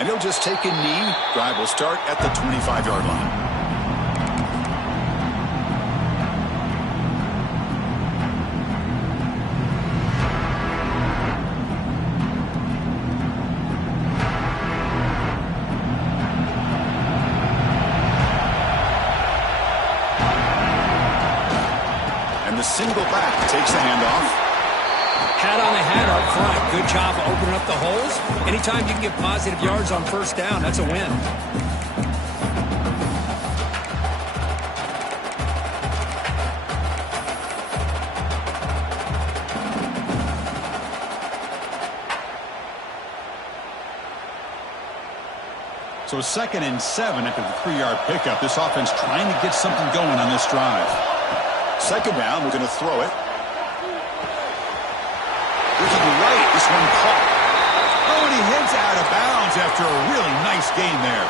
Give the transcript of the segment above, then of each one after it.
And he'll just take a knee. Drive will start at the 25-yard line. The single back takes the handoff. Hat on the head up front. Good job of opening up the holes. Anytime you can get positive yards on first down, that's a win. So 2nd and 7 after the 3-yard pickup. This offense trying to get something going on this drive. 2nd down, we're going to throw it. Looking right, this one caught. Oh, and he heads out of bounds after a really nice gain there.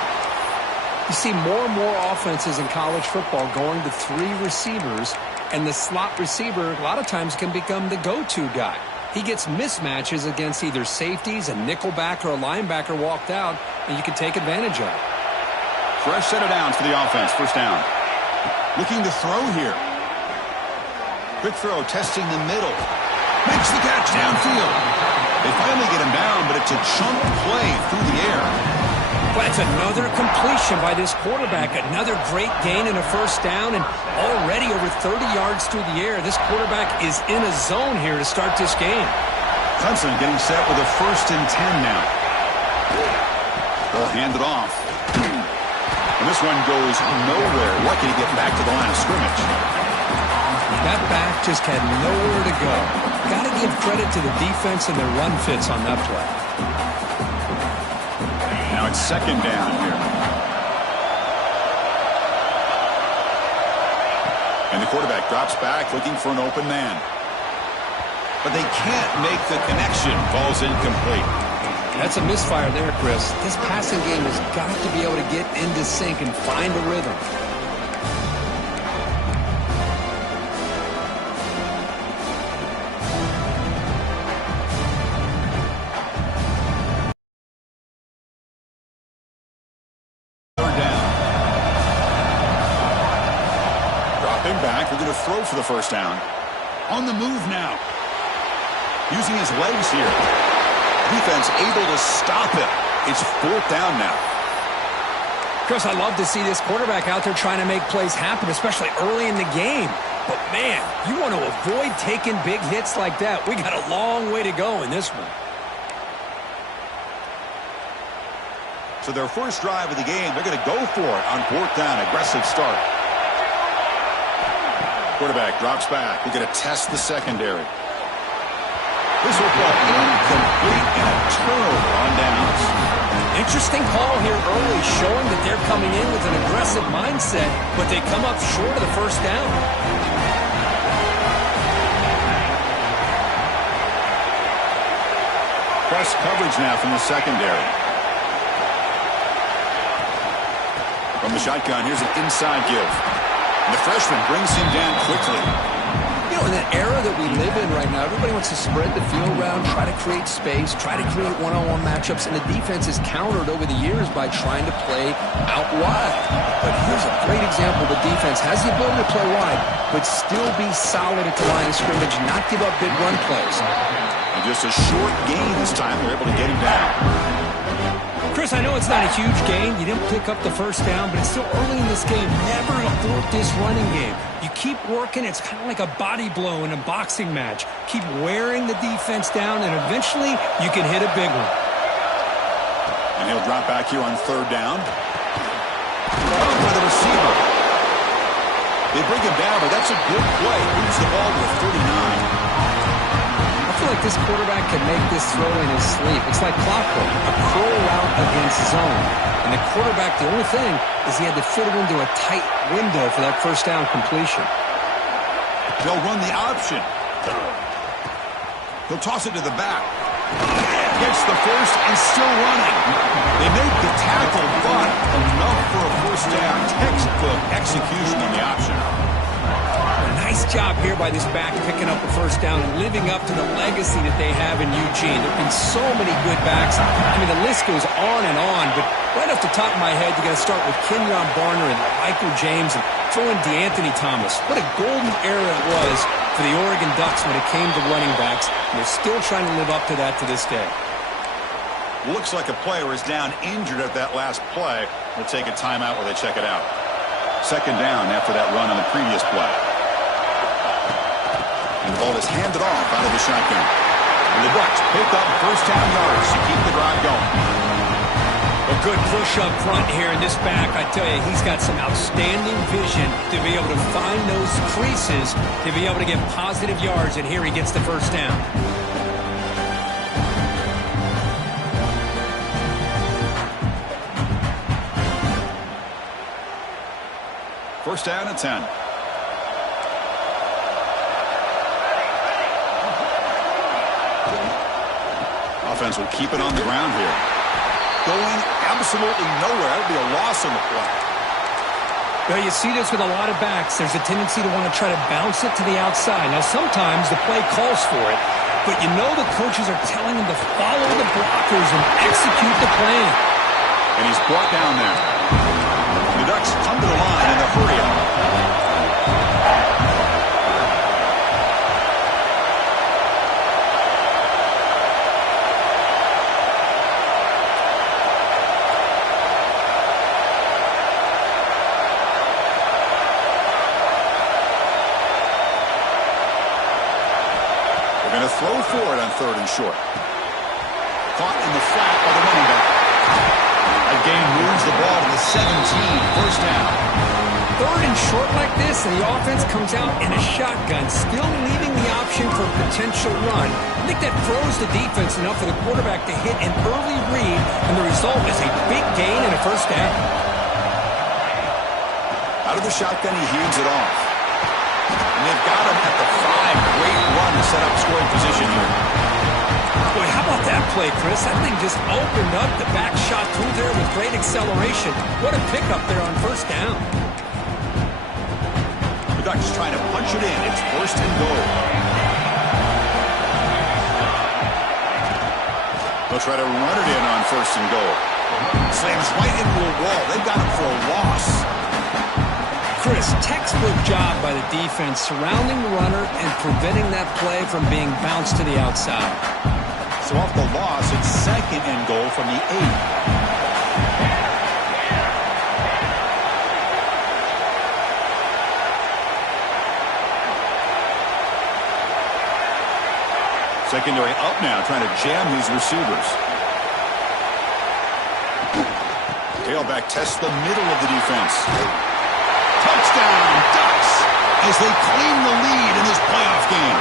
You see more and more offenses in college football going to 3 receivers, and the slot receiver a lot of times can become the go-to guy. He gets mismatches against either safeties, a nickelback, or a linebacker walked out, and you can take advantage of it. Fresh set of downs for the offense, 1st down. Looking to throw here. Quick throw, testing the middle. Makes the catch downfield. They finally get him down, but it's a chunk play through the air. Well, it's another completion by this quarterback. Another great gain in a 1st down, and already over 30 yards through the air. This quarterback is in a zone here to start this game. Clemson getting set with a 1st and 10 now. They'll hand it off. And this one goes nowhere. Lucky to get back to the line of scrimmage. That back just had nowhere to go. Got to give credit to the defense and their run fits on that play. Now it's 2nd down here. And the quarterback drops back looking for an open man. But they can't make the connection. Ball's incomplete. That's a misfire there, Chris. This passing game has got to be able to get into sync and find a rhythm. Back, we're going to throw for the 1st down. On the move now. Using his legs here. Defense able to stop it. It's 4th down now. Chris, I love to see this quarterback out there trying to make plays happen, especially early in the game. But, man, you want to avoid taking big hits like that. We got a long way to go in this one. So their first drive of the game, they're going to go for it on 4th down. Aggressive start. Quarterback drops back. We're going to test the secondary. This will fall incomplete and a turnover on downs. Interesting call here early, showing that they're coming in with an aggressive mindset, but they come up short of the 1st down. Press coverage now from the secondary. From the shotgun, here's an inside give. And the freshman brings him down quickly. You know, in that era that we live in right now, everybody wants to spread the field around, try to create space, try to create one-on-one matchups, and the defense is countered over the years by trying to play out wide. But here's a great example. The defense has the ability to play wide, but still be solid at the line of scrimmage, not give up big run plays. And just a short gain this time, they're able to get him down. Chris, I know it's not a huge gain. You didn't pick up the 1st down, but it's still early in this game. Never abort this running game. You keep working. It's kind of like a body blow in a boxing match. Keep wearing the defense down, and eventually you can hit a big one. And he'll drop back here on 3rd down. Oh, for the receiver. They bring him down, but that's a good play. Moves the ball to the 39. I feel like this quarterback can make this throw in his sleep. It's like clockwork, a curl route against zone. And the quarterback, the only thing is he had to fit it into a tight window for that 1st down completion. They'll run the option. He'll toss it to the back. Gets the 1st and still running. They make the tackle, but enough for a 1st down. Textbook execution on the option. Nice job here by this back picking up the first down and living up to the legacy that they have in Eugene. There have been so many good backs. I mean, the list goes on and on, but right off the top of my head, you got to start with Kenyon Barner and Michael James and throw in DeAnthony Thomas. What a golden era it was for the Oregon Ducks when it came to running backs. And they're still trying to live up to that to this day. Looks like a player is down injured at that last play. They'll take a timeout while they check it out. Second down after that run on the previous play. And the ball is handed off out of the shotgun. And the Ducks pick up first down yards to keep the drive going. A good push up front here in this back. I tell you, he's got some outstanding vision to be able to find those creases, to be able to get positive yards, and here he gets the first down. First down at 10. Offense will keep it on the ground here. Going absolutely nowhere. That'll be a loss on the play. Well, you see this with a lot of backs. There's a tendency to want to try to bounce it to the outside. Now, sometimes the play calls for it, but you know the coaches are telling them to follow the blockers and execute the plan. And he's brought down there. The Ducks come to the line in the hurry-up. They're going to throw for it on third and short. Caught in the flat by the running back. That game moves the ball to the 17, first down. Third and short like this, and the offense comes out in a shotgun, still leaving the option for a potential run. I think that throws the defense enough for the quarterback to hit an early read, and the result is a big gain and a first down. Out of the shotgun, he hands it off. And they've got him at the 5. Great run to set up scoring position here. Boy, how about that play, Chris? That thing just opened up. The back shot through there with great acceleration. What a pickup there on first down. The Ducks trying to punch it in. It's first and goal. They'll try to run it in on first and goal. Slams right into a wall. They've got him for a loss. Chris, textbook job by the defense surrounding the runner and preventing that play from being bounced to the outside. So off the loss, it's second and goal from the 8. Secondary up now, trying to jam these receivers. Tailback tests the middle of the defense. Touchdown, Ducks, as they claim the lead in this playoff game.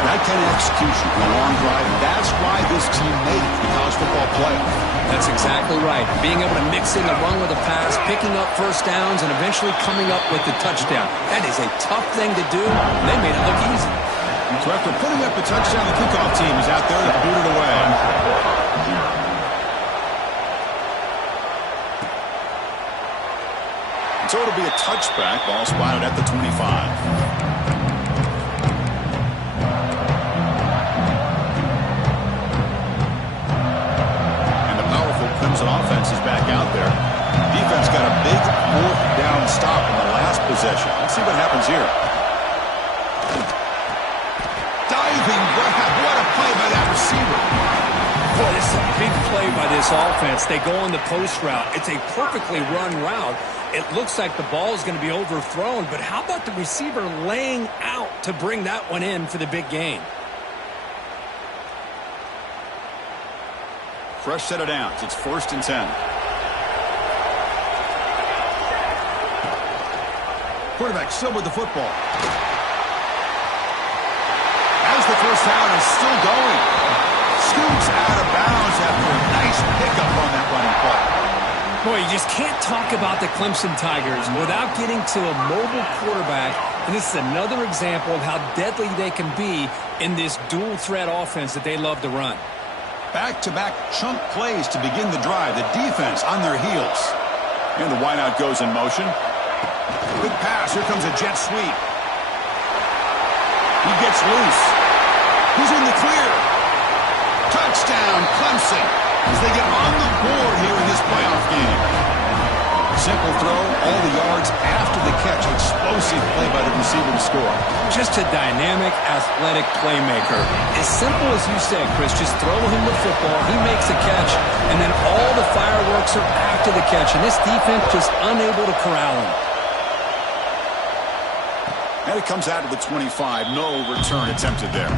That kind of execution in a long drive, that's why this team made it to the college football playoff. That's exactly right. Being able to mix in the run with a pass, picking up first downs, and eventually coming up with the touchdown. That is a tough thing to do, and they made it look easy. So after putting up the touchdown, the kickoff team is out there to boot it away. So it'll be a touchback, ball spotted at the 25. Offense is back out there. Defense got a big fourth down stop in the last possession. Let's see what happens here. Diving grab. What a play by that receiver. Boy, this is a big play by this offense. They go on the post route. It's a perfectly run route. It looks like the ball is going to be overthrown, but how about the receiver laying out to bring that one in for the big gain? Fresh set of downs. It's first and 10. Quarterback still with the football. As the first down is still going. Scoots out of bounds after a nice pickup on that running play. Boy, you just can't talk about the Clemson Tigers without getting to a mobile quarterback. And this is another example of how deadly they can be in this dual threat offense that they love to run. Back-to-back chunk plays to begin the drive. The defense on their heels. And the wideout goes in motion. Quick pass. Here comes a jet sweep. He gets loose. He's in the clear. Touchdown, Clemson, as they get on the board here in this playoff game. Simple throw, all the yards after the catch. Explosive play by the receiver to score. Just a dynamic, athletic playmaker. As simple as you said, Chris, just throw him the football, he makes a catch, and then all the fireworks are after the catch, and this defense just unable to corral him. And it comes out of the 25. No return attempted there.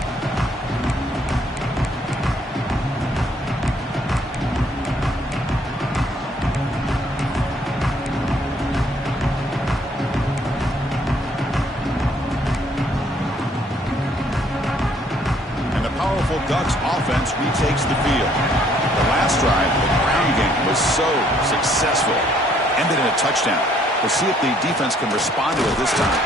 Ducks offense retakes the field. The last drive, the ground game, was so successful. Ended in a touchdown. We'll see if the defense can respond to it this time.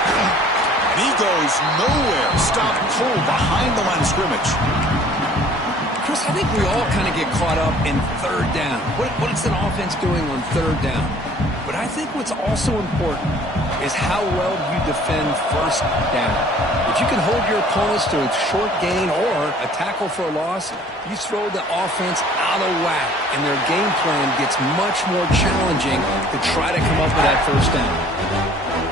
And he goes nowhere. Stopped cold behind the line of scrimmage. Chris, I think we all kind of get caught up in third down. What is an offense doing on third down? But I think what's also important is how well you defend first down. If you can hold your opponents to a short gain or a tackle for a loss, you throw the offense out of whack, and their game plan gets much more challenging to try to come up with that first down.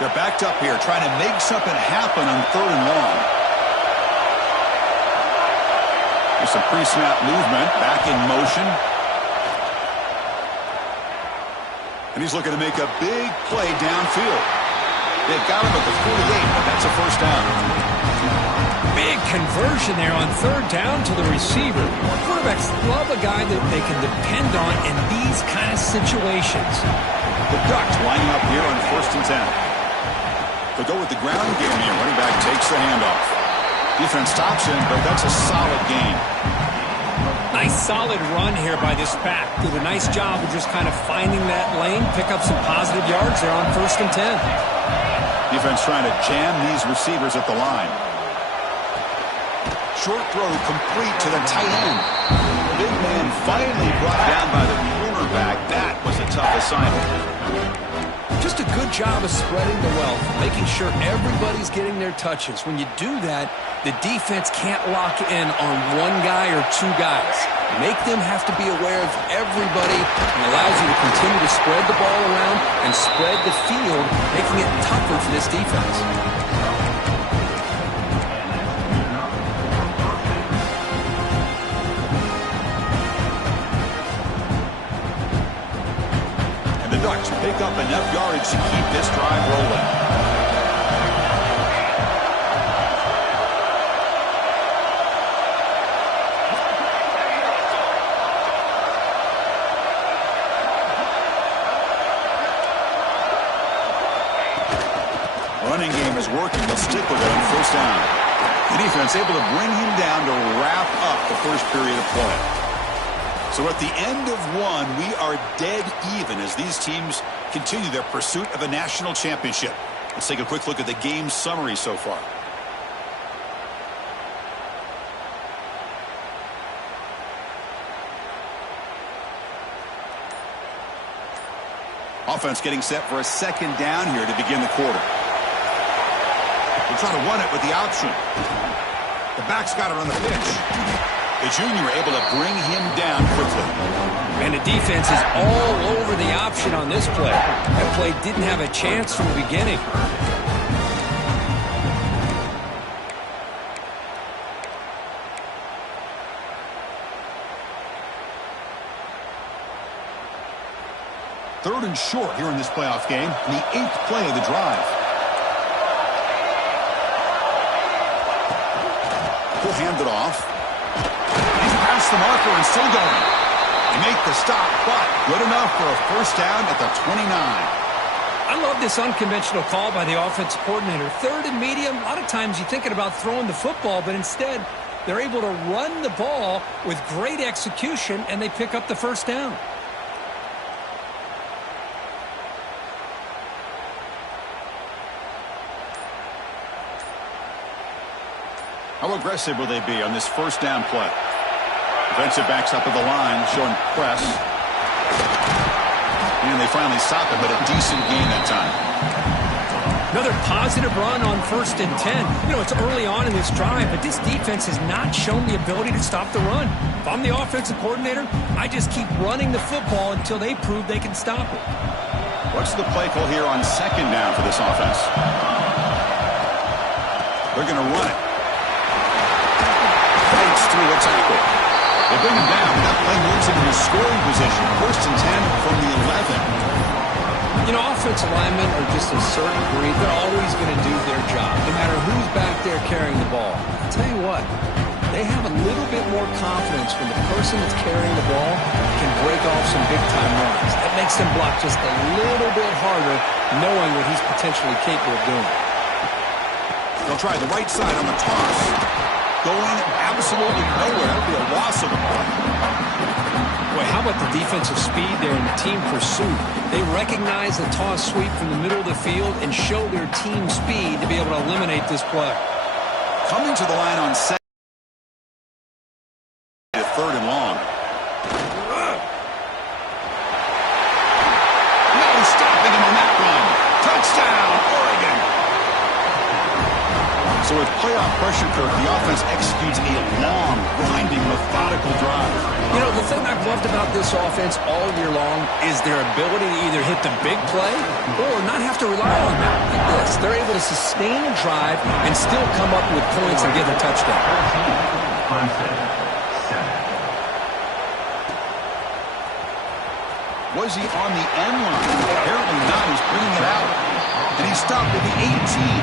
They're backed up here, trying to make something happen on third and long. There's some pre-snap movement, back in motion. And he's looking to make a big play downfield. They've got him at the 48, but that's a first down. Big conversion there on third down to the receiver. Quarterbacks love a guy that they can depend on in these kind of situations. The Ducks lining up here on 1st and 10. They'll go with the ground game here. Running back takes the handoff. Defense stops him, but that's a solid gain. Nice solid run here by this back. Did a nice job of just kind of finding that lane, pick up some positive yards there on 1st and 10. Defense trying to jam these receivers at the line. Short throw complete to the tight end. The big man finally brought down by the cornerback. That was a tough assignment. Just a good job of spreading the wealth, making sure everybody's getting their touches. When you do that, the defense can't lock in on one guy or two guys. Make them have to be aware of everybody, and allows you to continue to spread the ball around and spread the field, making it tougher for this defense. Ducks pick up enough yardage to keep this drive rolling. Running game is working. They'll stick with it on 1st down. The defense able to bring him down to wrap up the first period of play. So at the end of one, we are dead even as these teams continue their pursuit of a national championship. Let's take a quick look at the game summary so far. Offense getting set for a 2nd down here to begin the quarter. They're trying to run it with the option. The back's got it on the pitch. The junior able to bring him down quickly. And the defense is all over the option on this play. That play didn't have a chance from the beginning. Third and short here in this playoff game, the 8th play of the drive. He'll hand it off. He's past the marker and still going. They make the stop, but good enough for a first down at the 29. I love this unconventional call by the offensive coordinator. Third and medium, a lot of times you're thinking about throwing the football, but instead they're able to run the ball with great execution, and they pick up the first down. How aggressive will they be on this first down play? Defensive backs up at the line, showing press. And they finally stop it, but a decent gain that time. Another positive run on 1st and 10. You know, it's early on in this drive, but this defense has not shown the ability to stop the run. If I'm the offensive coordinator, I just keep running the football until they prove they can stop it. What's the play call here on 2nd down for this offense? They're going to run it. Fights through a tackle. They bring him down. That play moves him into scoring position. 1st and 10 from the 11. You know, offensive linemen are just a certain breed. They're always going to do their job, no matter who's back there carrying the ball. I'll tell you what, they have a little bit more confidence when the person that's carrying the ball can break off some big-time runs. That makes them block just a little bit harder, knowing what he's potentially capable of doing. They'll try the right side on the toss. Going absolutely nowhere. That'll be a loss of the ball. Boy, how about the defensive speed there in the team pursuit? They recognize the toss sweep from the middle of the field and show their team speed to be able to eliminate this play. Coming to the line on 2nd. 3rd and long. No stopping him on that run. Touchdown, Oregon. So with playoff pressure, Kirk, the offense executes a long, grinding, methodical drive. You know, the thing I've loved about this offense all year long is their ability to either hit the big play or not have to rely on that. Like this. They're able to sustain a drive and still come up with points and get a touchdown. Was he on the end line? Apparently not. He's bringing it out. And he stopped at the 18.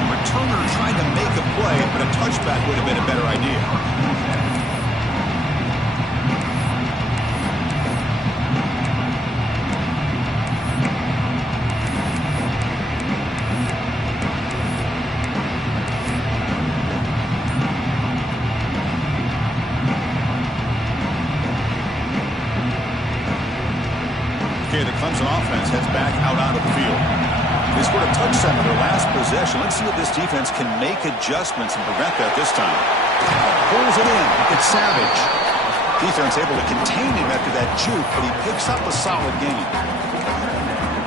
Returner trying to make a play, but a touchback would have been a better idea. Okay, the Clemson offense heads back out onto the field. They scored a touchdown in their last possession. Let's see if this defense can make adjustments and prevent that this time. Pulls it in. It's Savage. Defense able to contain him after that juke, but he picks up a solid gain.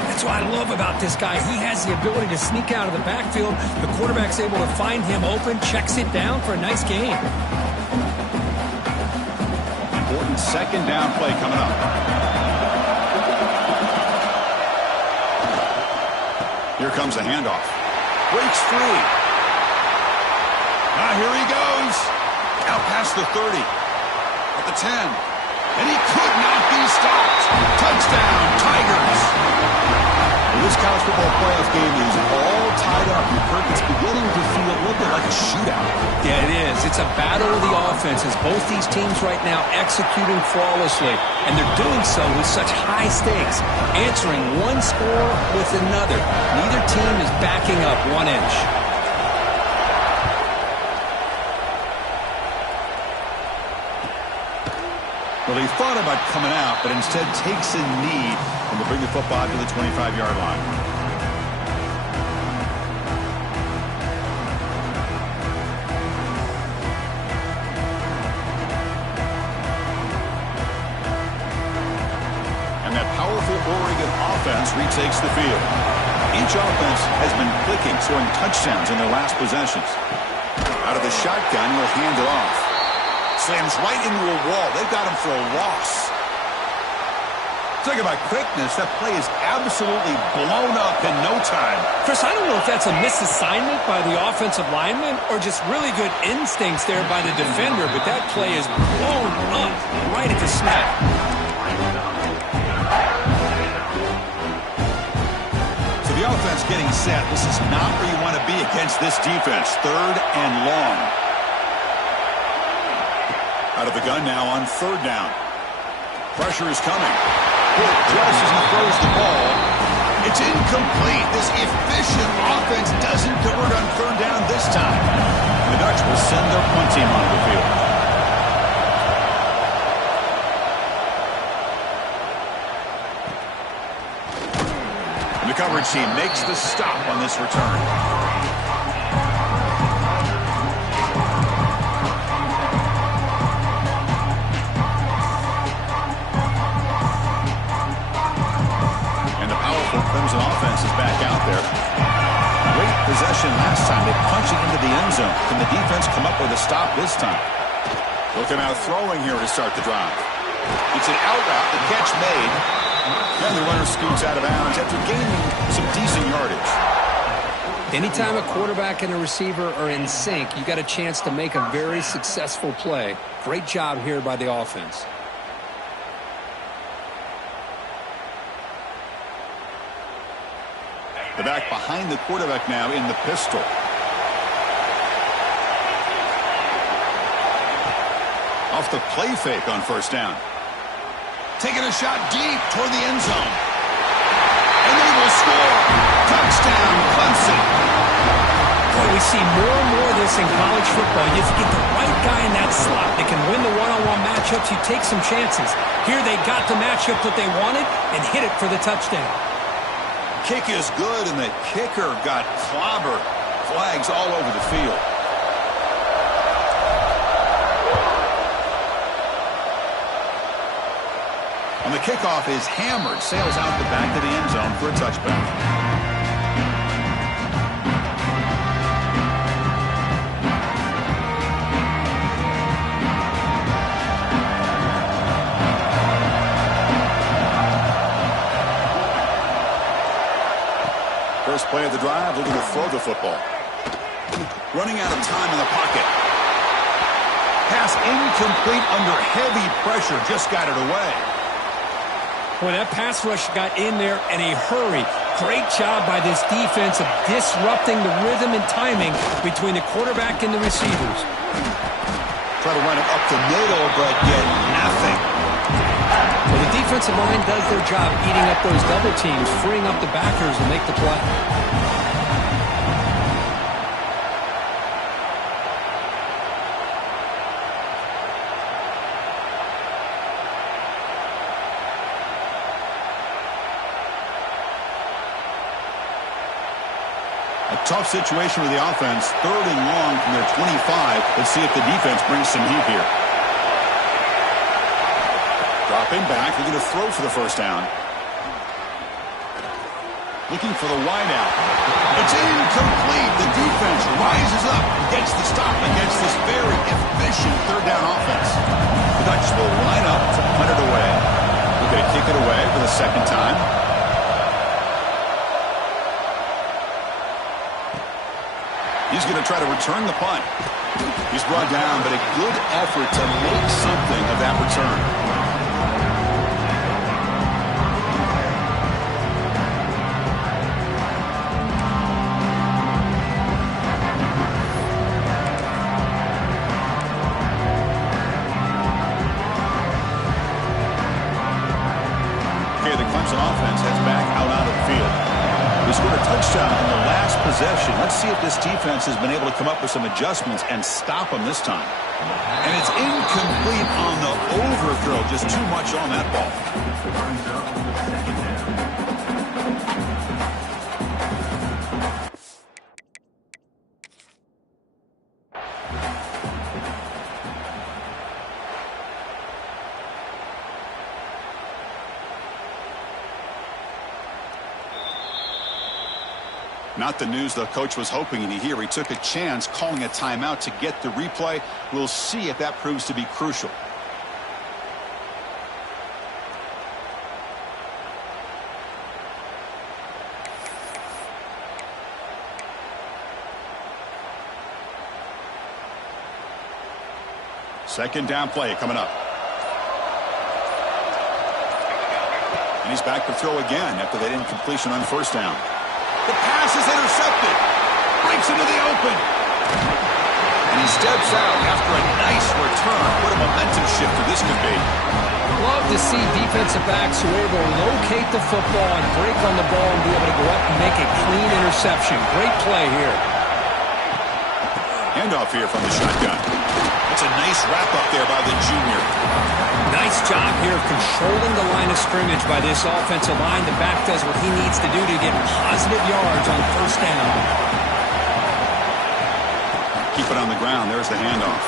That's what I love about this guy. He has the ability to sneak out of the backfield. The quarterback's able to find him open, checks it down for a nice gain. Important 2nd down play coming up. Here comes the handoff. Breaks free. Here he goes. Out past the 30. At the 10. And he could not be stopped. Touchdown, Tigers. This college football playoff game is all tied up. It's beginning to feel a little bit like a shootout. Yeah, it is. It's a battle of the offenses. Both these teams right now executing flawlessly, and they're doing so with such high stakes, answering one score with another. Neither team is backing up 1 inch. Well, he thought about coming out, but instead takes a knee and will bring the football to the 25-yard line. And that powerful Oregon offense retakes the field. Each offense has been clicking, scoring touchdowns in their last possessions. Out of the shotgun, he'll hand it off. Slams right into a wall. They've got him for a loss. Talk about quickness. That play is absolutely blown up in no time. Chris, I don't know if that's a misassignment by the offensive lineman or just really good instincts there by the defender, but that play is blown up right at the snap. So the offense getting set. This is not where you want to be against this defense. 3rd and long. Out of the gun now on 3rd down. Pressure is coming. Just as he throws the ball, it's incomplete. This efficient offense doesn't convert on 3rd down this time. The Ducks will send their punt team onto the field. And the coverage team makes the stop on this return. possession last time. They punched it into the end zone. Can the defense come up with a stop this time? Looking out throwing here to start the drive. It's an out route. The catch made. And the runner scoots out of bounds after gaining some decent yardage. Anytime a quarterback and a receiver are in sync, you got a chance to make a very successful play. Great job here by the offense. The back behind the quarterback now in the pistol. Off the play fake on first down. Taking a shot deep toward the end zone. And they will score. Touchdown, Clemson. Boy, we see more and more of this in college football. You get the right guy in that slot that can win the one-on-one matchups. You take some chances. Here they got the matchup that they wanted and hit it for the touchdown. Kick is good, and the kicker got clobbered. Flags all over the field. And the kickoff is hammered, sails out the back of the end zone for a touchback. First play of the drive, looking to throw the football. Running out of time in the pocket. Pass incomplete under heavy pressure, just got it away. Boy, that pass rush got in there in a hurry. Great job by this defense of disrupting the rhythm and timing between the quarterback and the receivers. Try to run it up the middle, but get nothing. Well, the defensive line does their job eating up those double teams, freeing up the backers to make the play. A tough situation with the offense. 3rd and long from their 25. Let's see if the defense brings some heat here. Dropping back, looking to throw for the first down. Looking for the wide out. It's incomplete. The defense rises up, gets the stop against this very efficient 3rd down offense. The Dutch will line up to punt it away. Looking to kick it away for the second time. He's going to try to return the punt. He's brought down, but a good effort to make something of that return. Okay, the Clemson offense heads back out onto the field. They scored a touchdown in the last possession. Let's see if this defense has been able to come up with some adjustments and stop them this time. And it's incomplete on the overthrow. Just too much on that ball. Not the news the coach was hoping to hear. He took a chance calling a timeout to get the replay. We'll see if that proves to be crucial. Second down play coming up. And he's back to throw again after that incompletion on first down. The pass is intercepted. Breaks into the open. And he steps out after a nice return. What a momentum shifter this could be. Love to see defensive backs who are able to locate the football and break on the ball and be able to go up and make a clean interception. Great play here. Handoff here from the shotgun. It's a nice wrap-up there by the junior. Nice job here of controlling the line of scrimmage by this offensive line. The back does what he needs to do to get positive yards on first down. Keep it on the ground. There's the handoff.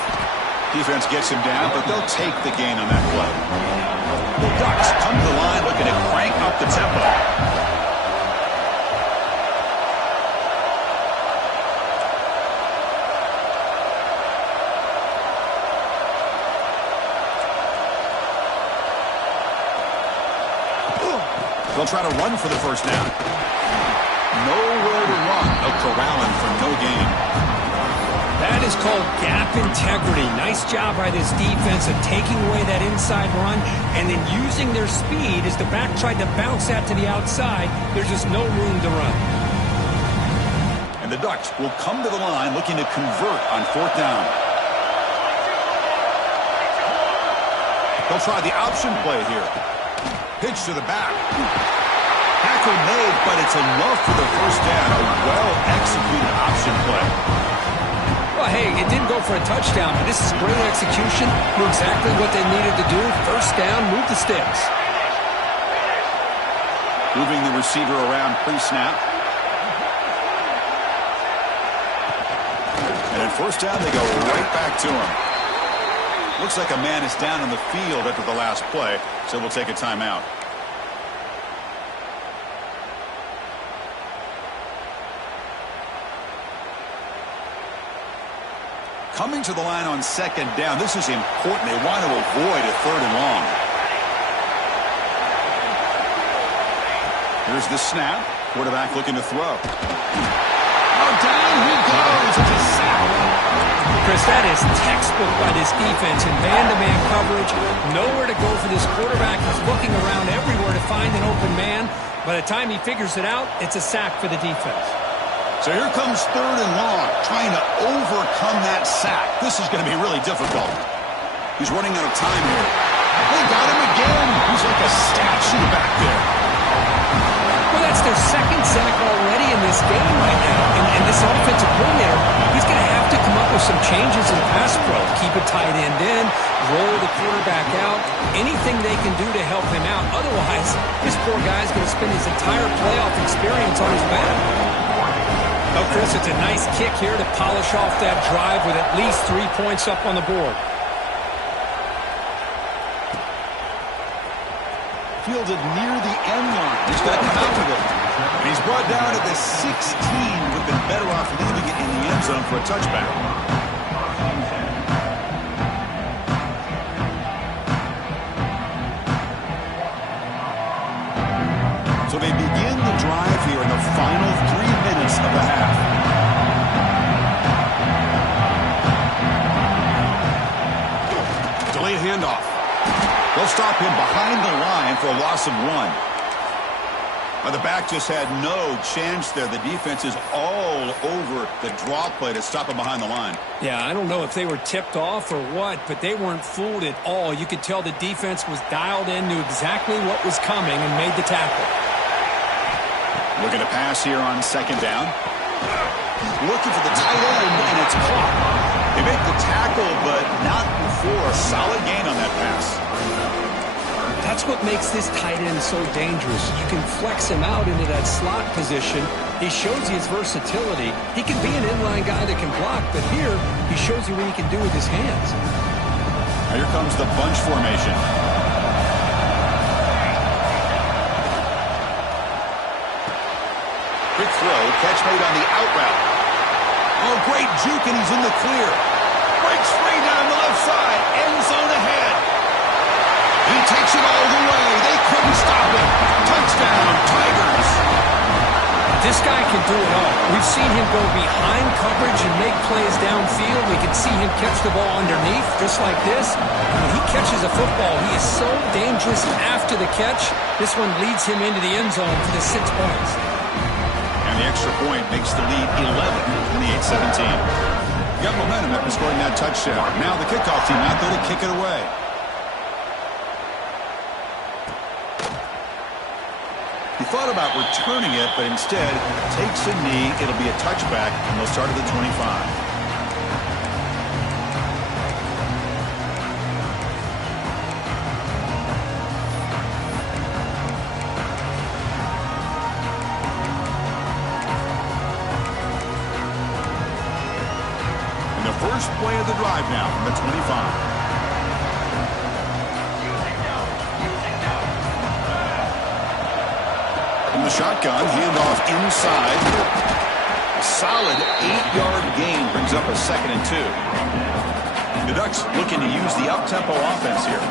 Defense gets him down, but they'll take the gain on that play. The Ducks come to the line looking to crank up the tempo. They'll try to run for the first down. Nowhere to run. They'll corral him for no gain. That is called gap integrity. Nice job by this defense of taking away that inside run and then using their speed as the back tried to bounce that to the outside. There's just no room to run. And the Ducks will come to the line looking to convert on fourth down. They'll try the option play here. Pitch to the back. Tackle made, but it's enough for the first down. A well-executed option play. Well, hey, it didn't go for a touchdown, but this is great execution. Knew exactly what they needed to do. First down, move the sticks. Moving the receiver around pre-snap. And at first down, they go right back to him. Looks like a man is down on the field after the last play, so we'll take a timeout. Coming to the line on second down. This is important. They want to avoid a third and long. Here's the snap. Quarterback looking to throw. Oh, down he goes. It's a sack. Chris, that is textbook by this defense in man-to-man coverage. Nowhere to go for this quarterback. He's looking around everywhere to find an open man. By the time he figures it out, it's a sack for the defense. So here comes third and long, trying to overcome that sack. This is going to be really difficult. He's running out of time here. They got him again. He's like a statue back there. Well, that's their second sack already in this game right now. And this offensive coordinator, he's going to have to come up with some changes in pass pro. Keep a tight end in, roll the quarterback out, anything they can do to help him out. Otherwise, this poor guy's going to spend his entire playoff experience on his back. Oh, Chris, it's a nice kick here to polish off that drive with at least 3 points up on the board. Fielded near the end line. He's going to come out with it. And he's brought down at the 16. Would have been better off leaving it in the end zone for a touchback. So they begin the drive here in the final 3 minutes of the half. Delayed handoff. They'll stop him behind the line for a loss of 1. The back just had no chance there. The defense is all over the draw play to stop him behind the line. Yeah, I don't know if they were tipped off or what, but they weren't fooled at all. You could tell the defense was dialed in, knew exactly what was coming, and made the tackle. Looking to pass here on second down. Looking for the tight end, and it's caught. They make the tackle, but not before. A solid gain on that pass. That's what makes this tight end so dangerous. You can flex him out into that slot position. He shows you his versatility. He can be an inline guy that can block, but here he shows you what he can do with his hands. Now here comes the bunch formation. Quick throw, catch made on the out route. Oh, great juke, and he's in the clear. Breaks free down the left side, end zone ahead. He takes it all the way. They couldn't stop him. Touchdown, Tigers. This guy can do it all. We've seen him go behind coverage and make plays downfield. We can see him catch the ball underneath, just like this. When he catches a football, he is so dangerous after the catch. This one leads him into the end zone for the 6 points. And the extra point makes the lead 11, 28-17. Got momentum after scoring that touchdown. Now the kickoff team out there to kick it away. He thought about returning it, but instead takes a knee. It'll be a touchback, and they'll start at the 25. First play of the drive now from the 25. From the shotgun, handoff inside. A solid 8-yard gain brings up a 2nd and 2. The Ducks looking to use the up-tempo offense here.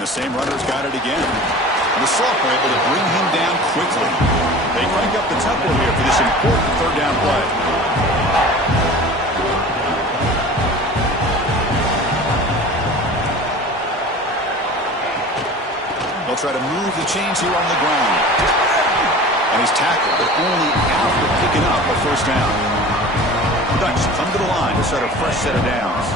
And the same runner's got it again. And the Soft were able to bring him down quickly. They crank up the tempo here for this important third down play. They'll try to move the chains here on the ground. And he's tackled, but only after picking up a first down. Ducks come to the line to set a fresh set of downs.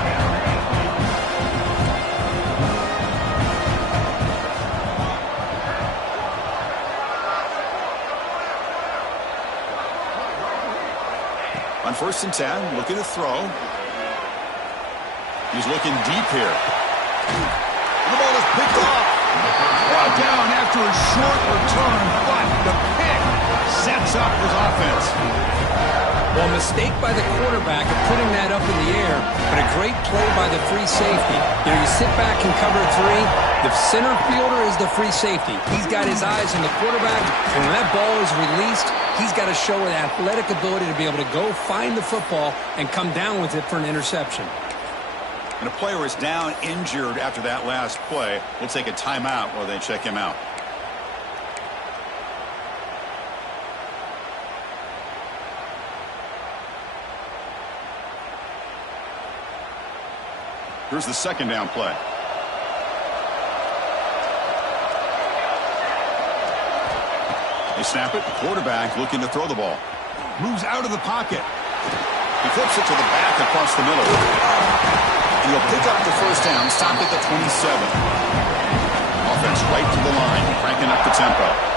On 1st and 10, looking to throw. He's looking deep here. The ball is picked off. Brought down after a short return, but the pick sets up his offense. Well, a mistake by the quarterback of putting that up in the air, but a great play by the free safety. You know, you sit back and cover three. The center fielder is the free safety. He's got his eyes on the quarterback, and when that ball is released, he's got to show an athletic ability to be able to go find the football and come down with it for an interception. And a player is down injured after that last play. We'll take a timeout while they check him out. Here's the second down play. They snap it. Quarterback looking to throw the ball. Moves out of the pocket. He flips it to the back across the middle. And he'll pick up the first down, stop at the 27. Offense right to the line, cranking up the tempo.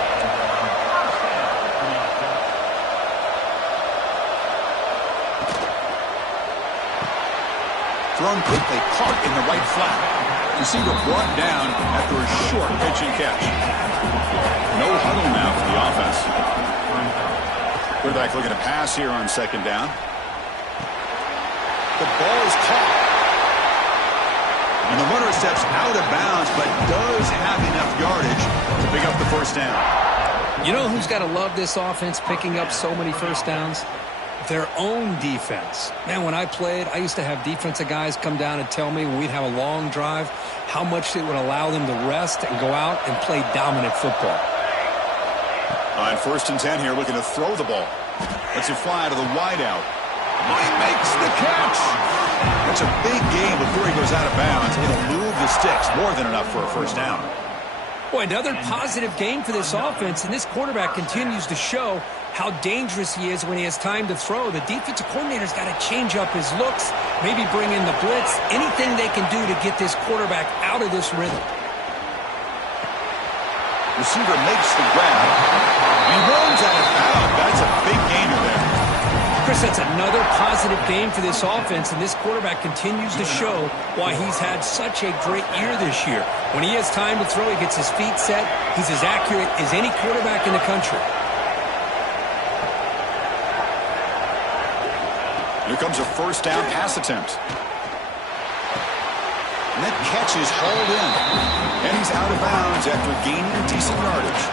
Thrown quickly, caught in the right flat. Receiver brought down after a short pitch and catch. No huddle now for the offense. Quarterback looking to pass here on second down. The ball is caught. And the runner steps out of bounds, but does have enough yardage to pick up the first down. You know who's got to love this offense picking up so many first downs? Their own defense. Man, when I played, I used to have defensive guys come down and tell me when we'd have a long drive how much it would allow them to rest and go out and play dominant football. On 1st and 10 here, looking to throw the ball. Lets it fly to the wideout. Oh, he makes the catch. That's a big game before he goes out of bounds. It'll move the sticks more than enough for a first down. Boy, another positive game for this offense, and this quarterback continues to show how dangerous he is when he has time to throw. The defensive coordinator's got to change up his looks, maybe bring in the blitz, anything they can do to get this quarterback out of this rhythm. Receiver makes the grab. He runs out of bounds. That's a big gainer there. Chris, that's another positive game for this offense, and this quarterback continues to show why he's had such a great year this year. When he has time to throw, he gets his feet set. He's as accurate as any quarterback in the country. Here comes a first down pass attempt. And that catch is hauled in. And he's out of bounds after gaining decent yardage.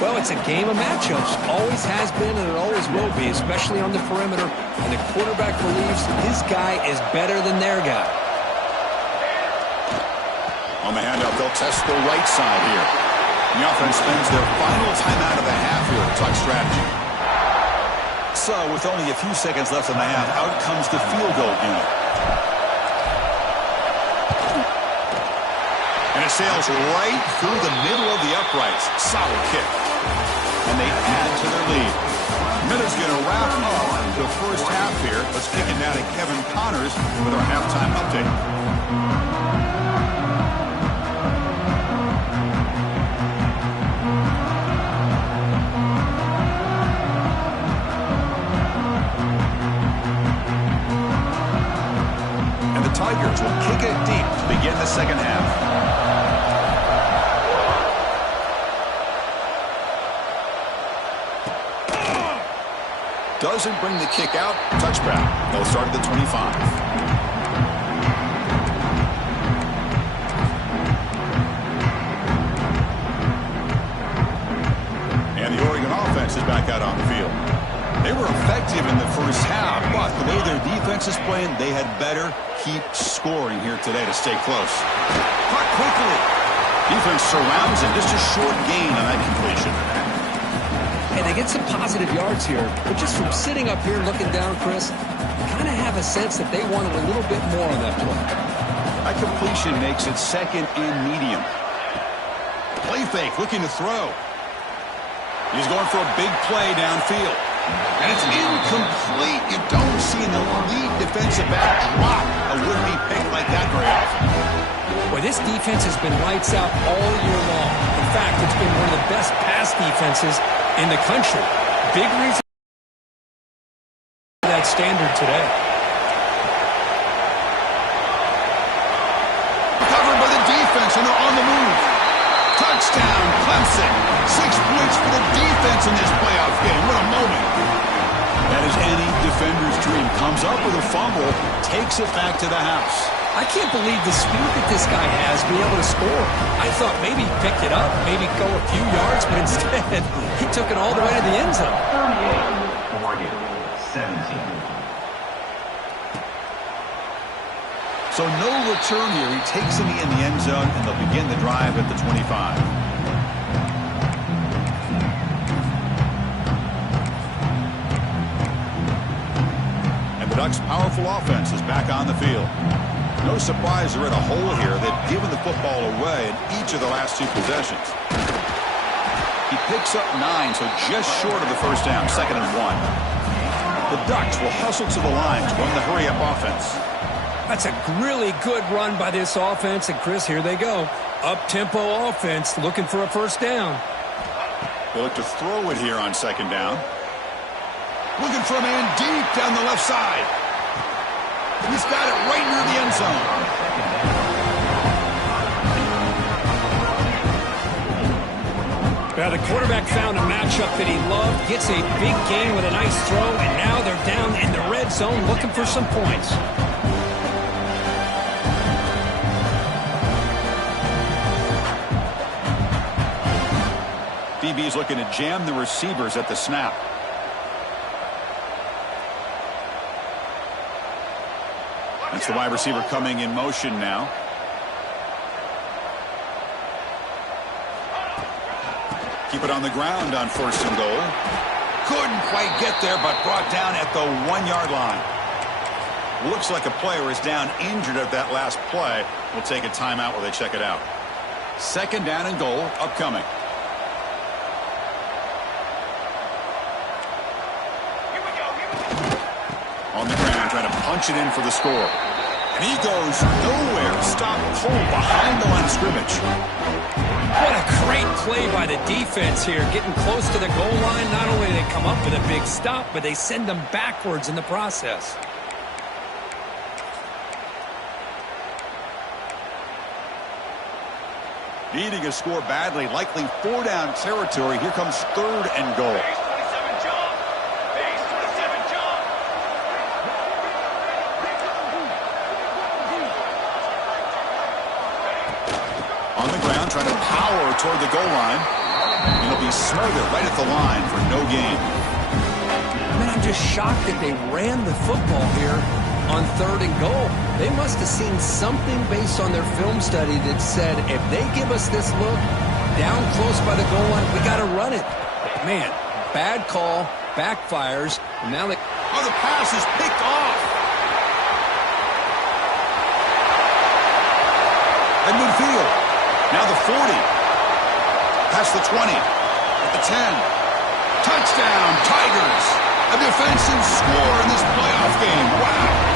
Well, it's a game of matchups. Always has been and it always will be, especially on the perimeter. And the quarterback believes his guy is better than their guy. On the handoff, they'll test the right side here. The offense spends their final timeout of the half here to talk strategy. So, with only a few seconds left in the half, out comes the field goal unit. And it sails right through the middle of the uprights. Solid kick. And they add to their lead. Miller's going to wrap up the first half here. Let's kick it down to Kevin Connors with our halftime update. And the Tigers will kick it deep to begin the second half. Doesn't bring the kick out. Touchback. They'll start at the 25. And the Oregon offense is back out on the field. They were effective in the first half, but the way their defense is playing, they had better keep scoring here today to stay close. Caught quickly. Defense surrounds him. Just a short gain on that completion. Hey, they get some positive yards here, but just from sitting up here looking down, Chris, kind of have a sense that they wanted a little bit more on that play. That completion makes it second and medium. Play fake, looking to throw. He's going for a big play downfield. And it's incomplete. You don't see an elite defensive back drop a would-be pick like that very often. Well, this defense has been lights out all year long. In fact, it's been one of the best pass defenses in the country. Big reason for that standard today. Covered by the defense, and they're on the move. Touchdown, Clemson. 6 points for the defense in this playoff game. What a moment. That is any defender's dream. Comes up with a fumble, takes it back to the house. I can't believe the speed that this guy has being able to score. I thought maybe he picked it up, maybe go a few yards, but instead he took it all the way to the end zone. 38, 17. So no return here. He takes him in the end zone, and they'll begin the drive at the 25. And the Ducks' powerful offense is back on the field. No surprise they're in a hole here. They've given the football away in each of the last 2 possessions. He picks up 9, so just short of the first down, 2nd and 1. The Ducks will hustle to the line to run the hurry-up offense. That's a really good run by this offense, and Chris, here they go. Up-tempo offense, looking for a first down. They look to throw it here on 2nd down. Looking for a man deep down the left side. He's got it right near the end zone. Well, the quarterback found a matchup that he loved, gets a big gain with a nice throw, and now they're down in the red zone looking for some points. DB's looking to jam the receivers at the snap. That's the wide receiver coming in motion now. Keep it on the ground on 1st and goal. Couldn't quite get there, but brought down at the 1-yard line. Looks like a player is down injured at that last play. We'll take a timeout while they check it out. 2nd down and goal upcoming. On the ground, trying to punch it in for the score. And he goes nowhere. Stop cold behind the line of scrimmage. What a great play by the defense here. Getting close to the goal line, not only do they come up with a big stop, but they send them backwards in the process. Needing a score badly, likely 4-down territory. Here comes 3rd and goal. On the ground, trying to power toward the goal line. It'll be smothered right at the line for no gain. Man, I'm just shocked that they ran the football here on 3rd and goal. They must have seen something based on their film study that said, if they give us this look down close by the goal line, we got to run it. Man, bad call, backfires, and now they... Oh, the pass is picked off. At midfield. Now the 40. Past the 20. At the 10. Touchdown, Tigers. A defensive score in this playoff game. Wow.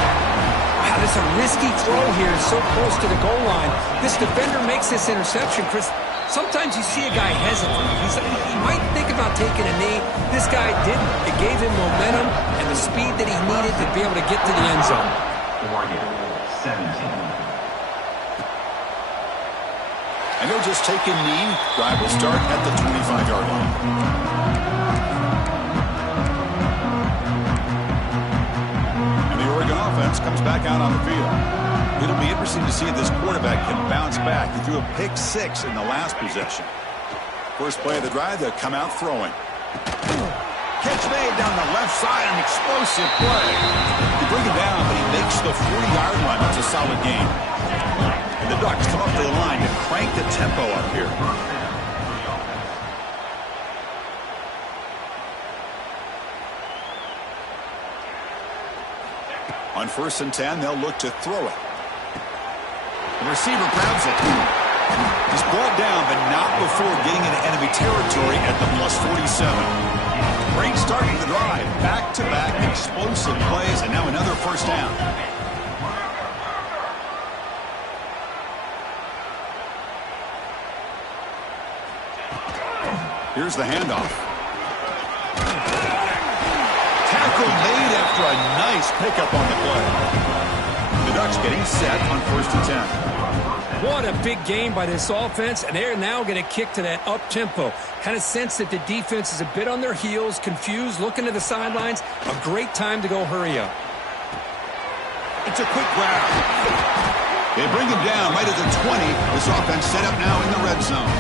Wow, this is a risky throw here, so close to the goal line. This defender makes this interception, Chris. Sometimes you see a guy hesitate. He might think about taking a knee. This guy didn't. It gave him momentum and the speed that he needed to be able to get to the end zone. 17. And he'll just take a knee. Drive will start at the 25-yard line. And the Oregon offense comes back out on the field. It'll be interesting to see if this quarterback can bounce back. He threw a pick 6 in the last possession. First play of the drive, they'll come out throwing. Catch made down the left side, an explosive play. They bring him down, but he makes the 40-yard line. That's a solid gain. And The Ducks come up to the line to crank the tempo up here. On 1st and 10, they'll look to throw it. The receiver grabs it. He's brought down, but not before getting into enemy territory at the +47. Great start to the drive. Back-to-back explosive plays, and now another first down. Here's the handoff. Tackle made after a nice pickup on the play. The Ducks getting set on 1st and 10. What a big game by this offense, and they're now going to kick to that up-tempo. Kind of sense that the defense is a bit on their heels, confused, looking to the sidelines. A great time to go hurry up. It's a quick grab. They bring him down right at the 20. This offense set up now in the red zone.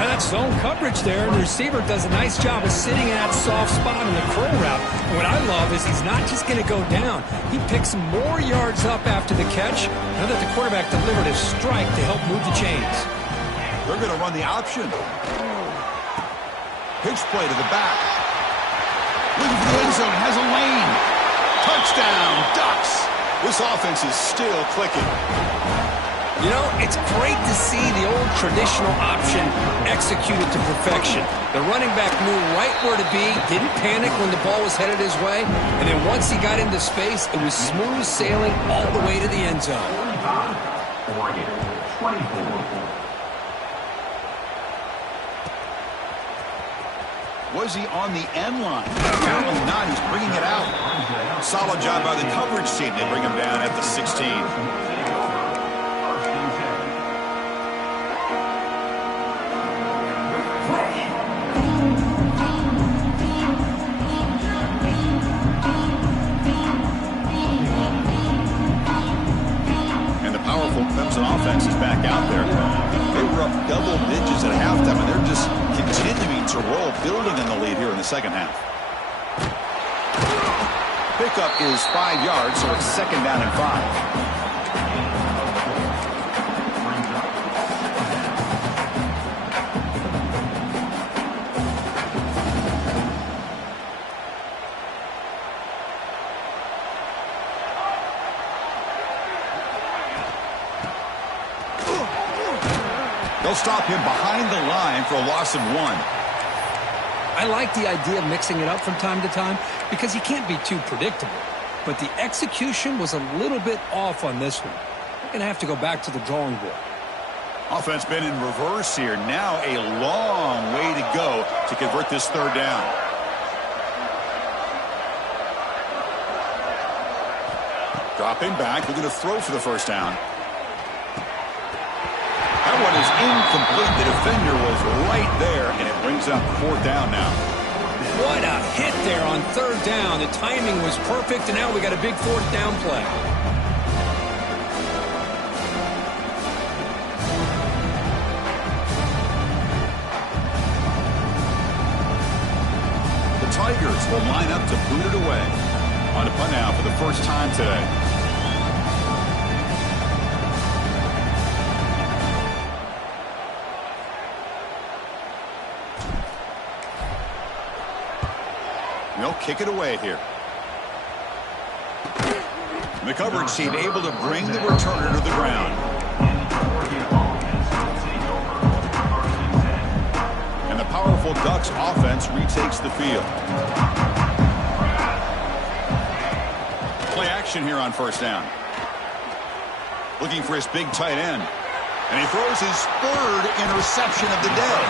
Now that's zone coverage there, and the receiver does a nice job of sitting in that soft spot in the crow route. And what I love is he's not just going to go down. He picks more yards up after the catch, now that the quarterback delivered a strike to help move the chains. They're going to run the option. Pitch play to the back. Looking for the end zone, has a lane. Touchdown, Ducks. This offense is still clicking. You know, it's great to see the old traditional option executed to perfection. The running back knew right where to be, didn't panic when the ball was headed his way, and then once he got into space, it was smooth sailing all the way to the end zone. Was he on the end line? Apparently not. He's bringing it out. Solid job by the coverage team. They bring him down at the 16. Offense is back out there. They were up double digits at halftime, and they're just continuing to roll, building on the lead here in the second half. Pickup is 5 yards, so it's 2nd down and 5. They'll stop him behind the line for a loss of 1. I like the idea of mixing it up from time to time because he can't be too predictable. But the execution was a little bit off on this one. We're going to have to go back to the drawing board. Offense been in reverse here. Now a long way to go to convert this 3rd down. Dropping back, looking to throw for the 1st down. That one is incomplete. The defender was right there, and it brings up 4th down now. What a hit there on 3rd down. The timing was perfect, and now we got a big 4th down play. The Tigers will line up to boot it away. On a punt now for the first time today. They'll kick it away here. The coverage team able to bring the returner to the ground. And the powerful Ducks offense retakes the field. Play action here on 1st down. Looking for his big tight end. And he throws his 3rd interception of the day.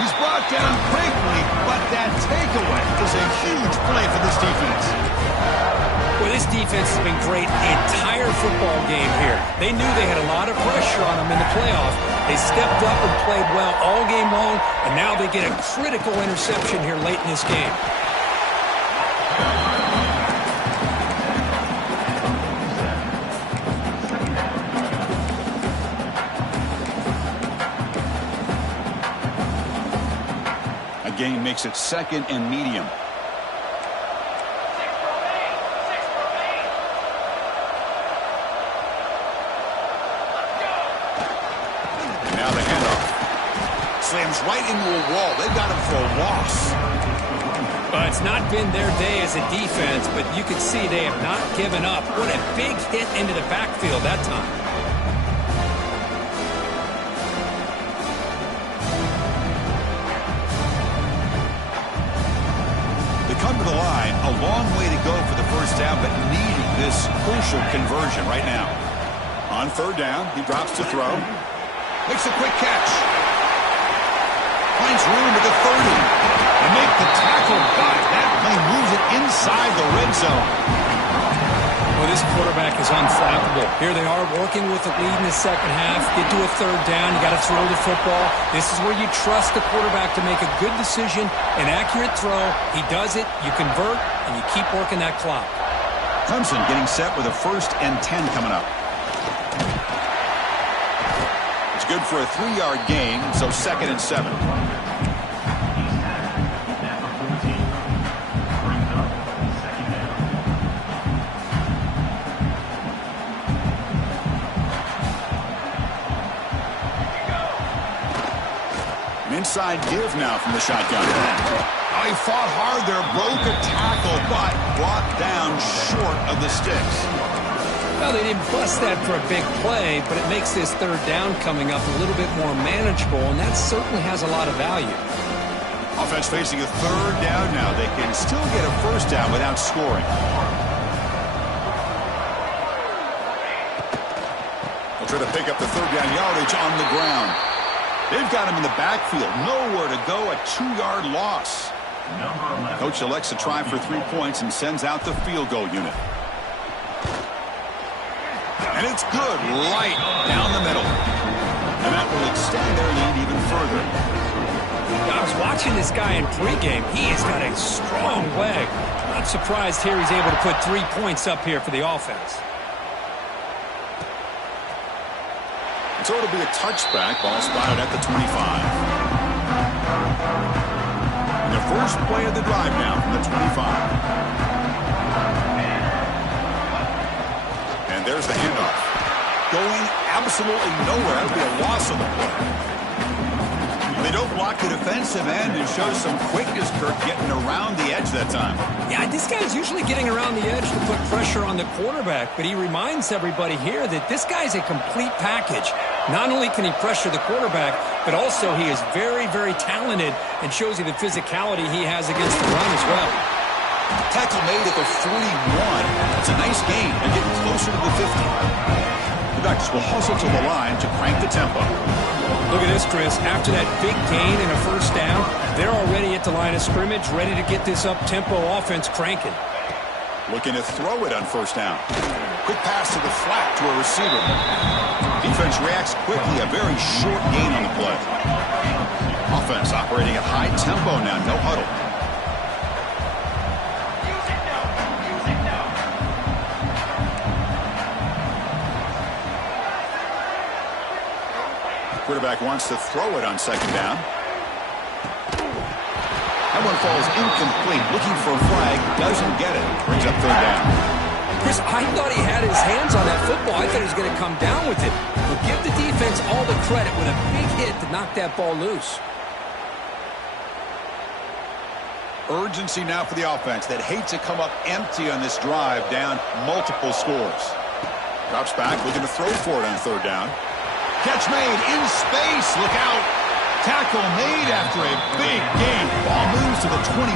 He's brought down quickly, but that takeaway is a huge play for this defense. Well, this defense has been great the entire football game here. They knew they had a lot of pressure on them in the playoff. They stepped up and played well all game long, and now they get a critical interception here late in this game. Game makes it 2nd and medium. right into a wall. They've got him for a loss. It's not been their day as a defense, but you can see they have not given up. What a big hit into the backfield that time. They come to the line, a long way to go for the first down, but needing this crucial conversion right now. On third down, he drops to throw. Makes a quick catch. Finds room at the 30. And make the tackle, but that play moves it inside the red zone. Well, this quarterback is unflappable. Here they are working with the lead in the second half. Get to a third down. You got to throw the football. This is where you trust the quarterback to make a good decision, an accurate throw. He does it, you convert, and you keep working that clock. Clemson getting set with a 1st and 10 coming up. It's good for a 3-yard gain, so 2nd and 7. Inside give now from the shotgun. Oh, he fought hard there, broke a tackle, but brought down short of the sticks. Well, they didn't bust that for a big play, but it makes this third down coming up a little bit more manageable, and that certainly has a lot of value. Offense facing a third down now. They can still get a first down without scoring. They'll try to pick up the third down yardage on the ground. They've got him in the backfield. Nowhere to go. A 2-yard loss. Coach elects to try for 3 points and sends out the field goal unit. And it's good. Right down the middle. And that will extend their lead even further. I was watching this guy in pregame. He has got a strong leg. Not surprised here he's able to put 3 points up here for the offense. So it'll be a touchback. Ball spotted at the 25. And the first play of the drive now from the 25. And there's the handoff. Going absolutely nowhere. That would be a loss on the play. They don't block the defensive end and show some quickness, Kirk, getting around the edge that time. Yeah, this guy's usually getting around the edge to put pressure on the quarterback, but he reminds everybody here that this guy's a complete package. Not only can he pressure the quarterback, but also he is very, very talented and shows you the physicality he has against the run as well. Tackle made at the 41. That's a nice gain. They're getting closer to the 50. The Ducks will hustle to the line to crank the tempo. Look at this, Chris. After that big gain and a first down, they're already at the line of scrimmage, ready to get this up-tempo offense cranking. Looking to throw it on first down. Quick pass to the flat to a receiver. Defense reacts quickly. A very short gain on the play. Offense operating at high tempo now. No huddle. Quarterback wants to throw it on second down. That one falls incomplete. Looking for a flag. Doesn't get it. Brings up third down. Chris, I thought he had his hands on that football. I thought he was going to come down with it. But give the defense all the credit with a big hit to knock that ball loose. Urgency now for the offense that hates to come up empty on this drive, down multiple scores. Drops back, looking to throw for it on third down. Catch made in space. Look out. Tackle made after a big gain. Ball moves to the 21.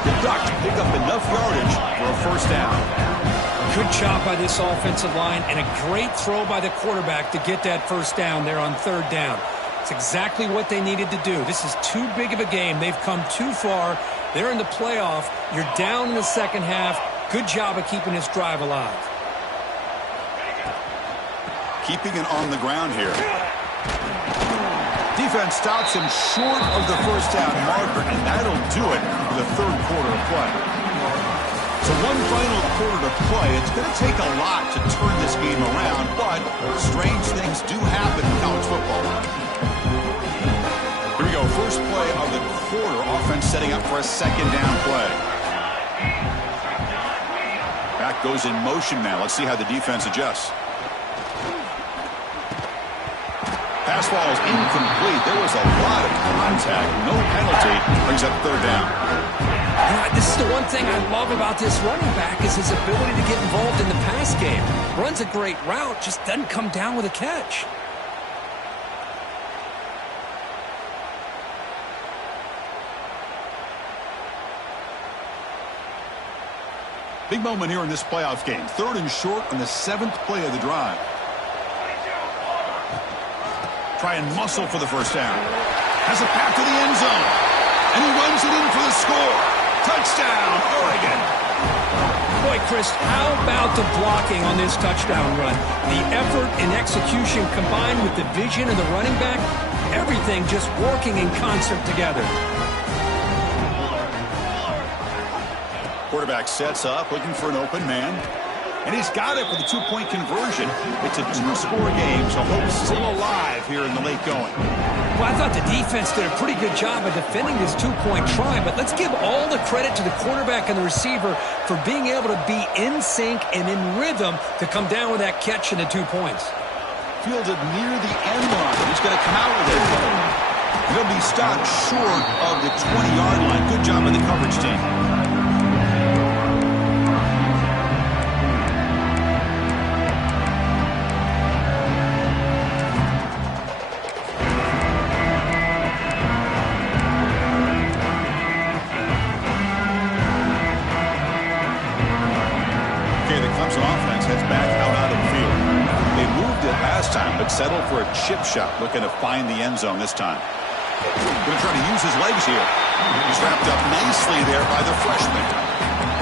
The Ducks pick up enough yardage for a first down. Good job by this offensive line and a great throw by the quarterback to get that first down there on third down. It's exactly what they needed to do. This is too big of a game. They've come too far. They're in the playoff. You're down in the second half. Good job of keeping this drive alive. Keeping it on the ground here. Defense stops him short of the first down marker, and that'll do it for the third quarter of play. So one final quarter to play. It's going to take a lot to turn this game around, but strange things do happen in college football. Here we go. First play of the quarter. Offense setting up for a second down play. Back goes in motion now. Let's see how the defense adjusts. Pass pass falls incomplete. There was a lot of contact. No penalty. Brings up third down. This is the one thing I love about this running back is his ability to get involved in the pass game. Runs a great route, just doesn't come down with a catch. Big moment here in this playoff game. 3rd and short on the 7th play of the drive. Try and muscle for the first down. Has a path to the end zone. And he runs it in for the score. Touchdown, Oregon. Boy, Chris, how about the blocking on this touchdown run? The effort and execution combined with the vision of the running back, everything just working in concert together. Quarterback sets up, looking for an open man. And he's got it for the 2-point conversion. It's a 2-score game, so hope's still alive here in the late going. Well, I thought the defense did a pretty good job of defending this 2-point try, but let's give all the credit to the quarterback and the receiver for being able to be in sync and in rhythm to come down with that catch and the 2 points. Fielded near the end line. He's going to come out with it. He'll be stopped short of the 20-yard line. Good job by the coverage team. But settled for a chip shot, looking to find the end zone this time. Going to try to use his legs here. He's wrapped up nicely there by the freshman.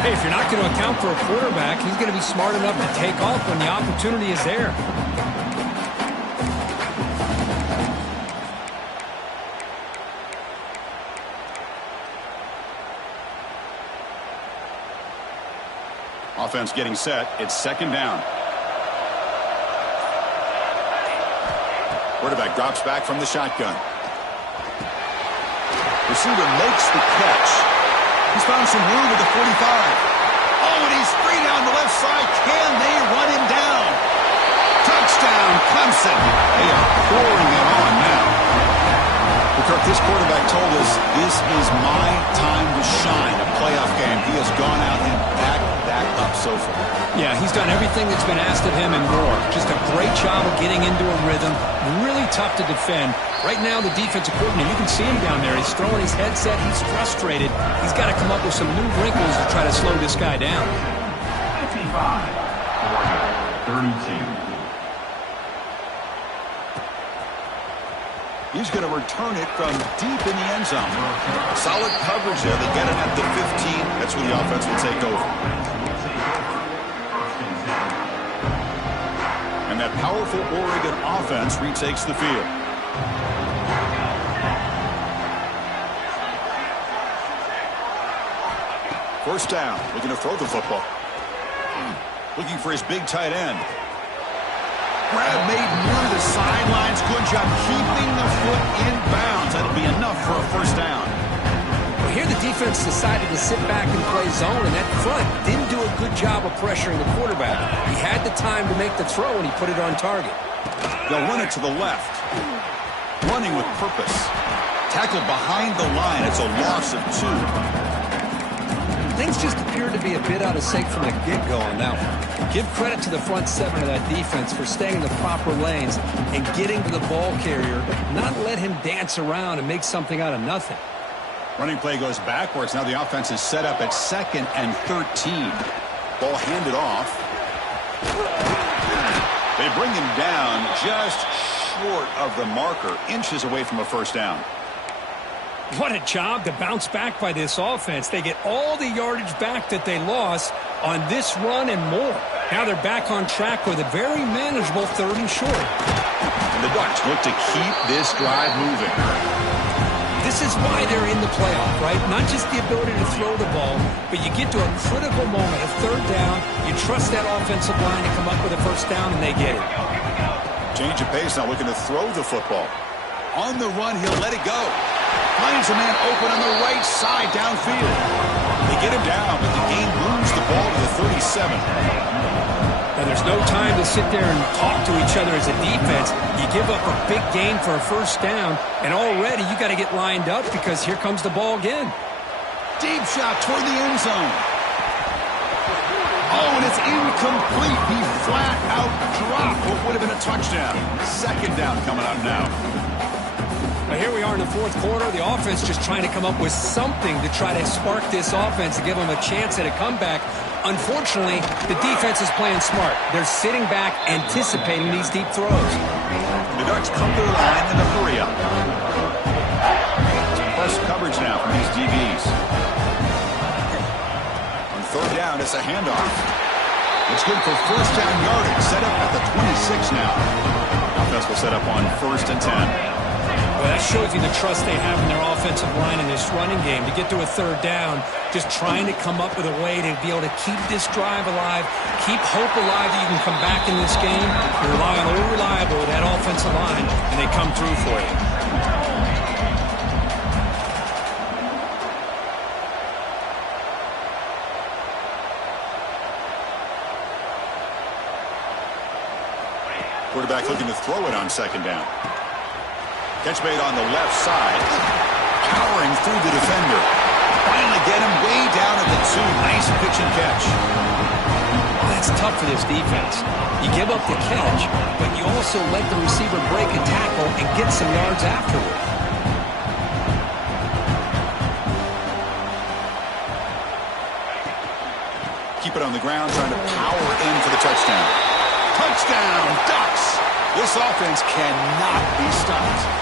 Hey, if you're not going to account for a quarterback, he's going to be smart enough to take off when the opportunity is there. Offense getting set. It's 2nd down. Quarterback drops back from the shotgun. Receiver makes the catch. He's found some room at the 45. Oh, and he's free down the left side. Can they run him down? Touchdown, Clemson. They are pouring it on now. Kirk, this quarterback told us this is my time to shine. A playoff game. He has gone out and backed that up so far. Yeah, he's done everything that's been asked of him and more. Just a great job of getting into a rhythm. Really tough to defend. Right now, the defensive coordinator, you can see him down there. He's throwing his headset. He's frustrated. He's got to come up with some new wrinkles to try to slow this guy down. 32. He's going to return it from deep in the end zone. Solid coverage there. They get it at the 15. That's where the offense will take over. And that powerful Oregon offense retakes the field. First down. Looking to throw the football. Looking for his big tight end. Grab made near the sidelines. Good job keeping the foot in bounds. That'll be enough for a first down. Well, here the defense decided to sit back and play zone, and that front didn't do a good job of pressuring the quarterback. He had the time to make the throw, and he put it on target. They'll run it to the left. Running with purpose. Tackled behind the line. It's a loss of 2. Things just appeared to be a bit out of sync from the get-go on that one. Give credit to the front 7 of that defense for staying in the proper lanes and getting to the ball carrier, not let him dance around and make something out of nothing. Running play goes backwards. Now the offense is set up at 2nd and 13. Ball handed off. They bring him down just short of the marker, inches away from a first down. What a job to bounce back by this offense. They get all the yardage back that they lost on this run and more. Now they're back on track with a very manageable 3rd and short. And the Ducks look to keep this drive moving. This is why they're in the playoff, right? Not just the ability to throw the ball, but you get to a critical moment, a 3rd down. You trust that offensive line to come up with a first down, and they get it. Change of pace now, looking to throw the football. On the run, he'll let it go. Finds a man open on the right side downfield. They get him down, but the game moves the ball to the 37. Now, there's no time to sit there and talk to each other as a defense. You give up a big gain for a first down, and already you got to get lined up because here comes the ball again. Deep shot toward the end zone. Oh, and it's incomplete. He flat out dropped what would have been a touchdown. Second down coming up now. Now here we are in the fourth quarter. The offense just trying to come up with something to try to spark this offense to give them a chance at a comeback. Unfortunately, the defense is playing smart. They're sitting back, anticipating these deep throws. The Ducks come to the line in the hurry up. Plus coverage now from these DBs. On third down, it's a handoff. It's good for first down yardage. Set up at the 26 now. Offense will set up on 1st and 10. Well, that shows you the trust they have in their offensive line in this running game. To get to a third down, just trying to come up with a way to be able to keep this drive alive, keep hope alive that you can come back in this game. You rely on old reliable, that offensive line, and they come through for you. Quarterback looking to throw it on second down. Catch made on the left side. Powering through the defender. Finally get him way down at the 2. Nice pitch and catch. That's tough for this defense. You give up the catch, but you also let the receiver break a tackle and get some yards afterward. Keep it on the ground, trying to power in for the touchdown. Touchdown, Ducks! This offense cannot be stopped.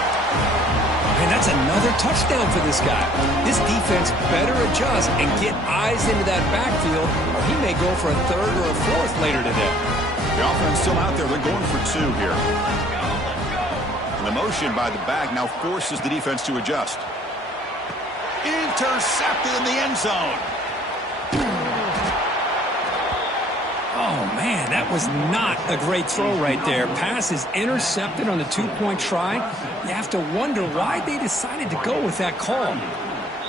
And that's another touchdown for this guy. This defense better adjust and get eyes into that backfield, or he may go for a third or a fourth later today. The offense still out there. They're going for 2 here. And the motion by the back now forces the defense to adjust. Intercepted in the end zone. Oh, man, that was not a great throw right there. Pass is intercepted on the 2-point try. You have to wonder why they decided to go with that call.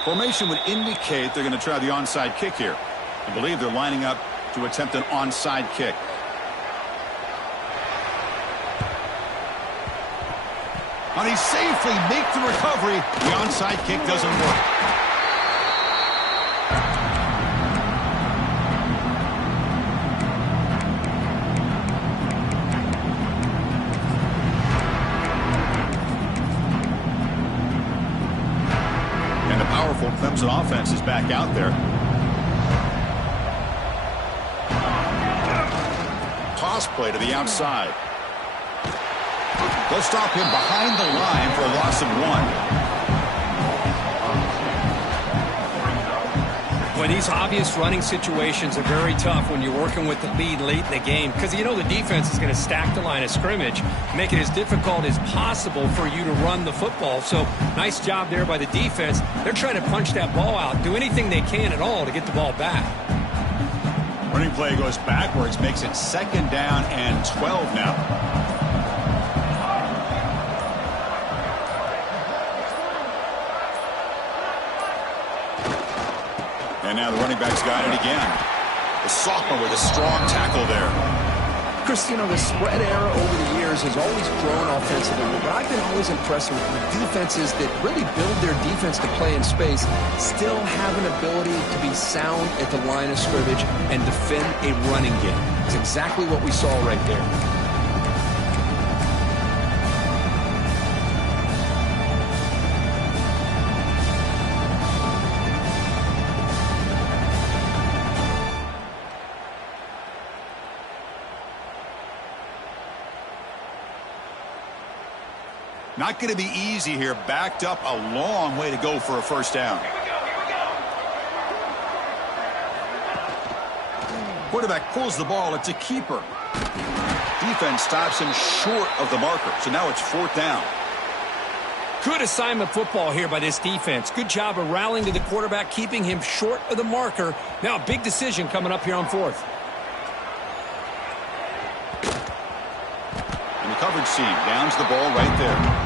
Formation would indicate they're going to try the onside kick here. I believe they're lining up to attempt an onside kick. And he safely makes the recovery. The onside kick doesn't work. Clemson offense is back out there. Toss play to the outside. They'll stop him behind the line for a loss of 1. Boy, these obvious running situations are very tough when you're working with the lead late in the game because you know the defense is going to stack the line of scrimmage, make it as difficult as possible for you to run the football. So nice job there by the defense. They're trying to punch that ball out, do anything they can at all to get the ball back. Running play goes backwards, makes it 2nd down and 12 now. And now the running back's got it again. The sophomore with a strong tackle there. Chris, you know, the spread era over the years has always grown offensively, but I've been always impressed with defenses that really build their defense to play in space, still have an ability to be sound at the line of scrimmage and defend a running game. It's exactly what we saw right there. Not going to be easy here. Backed up a long way to go for a first down. Quarterback pulls the ball. It's a keeper. Defense stops him short of the marker. So now it's 4th down. Good assignment football here by this defense. Good job of rallying to the quarterback, keeping him short of the marker. Now a big decision coming up here on 4th. And the coverage seam downs the ball right there.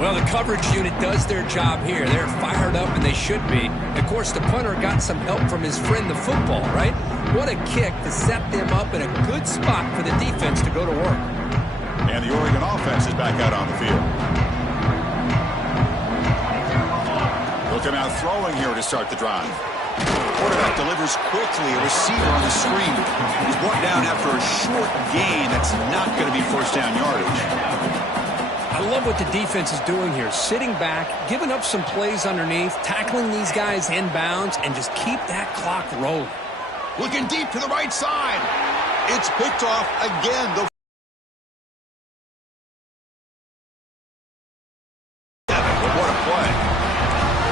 Well, the coverage unit does their job here. They're fired up, and they should be. Of course, the punter got some help from his friend, the football, right? What a kick to set them up in a good spot for the defense to go to work. And the Oregon offense is back out on the field. They'll come out throwing here to start the drive. Quarterback delivers quickly. A receiver on the screen. He's brought down after a short gain. That's not going to be first down yardage. I love what the defense is doing here. Sitting back, giving up some plays underneath, tackling these guys inbounds, and just keep that clock rolling. Looking deep to the right side. It's picked off again. What a play.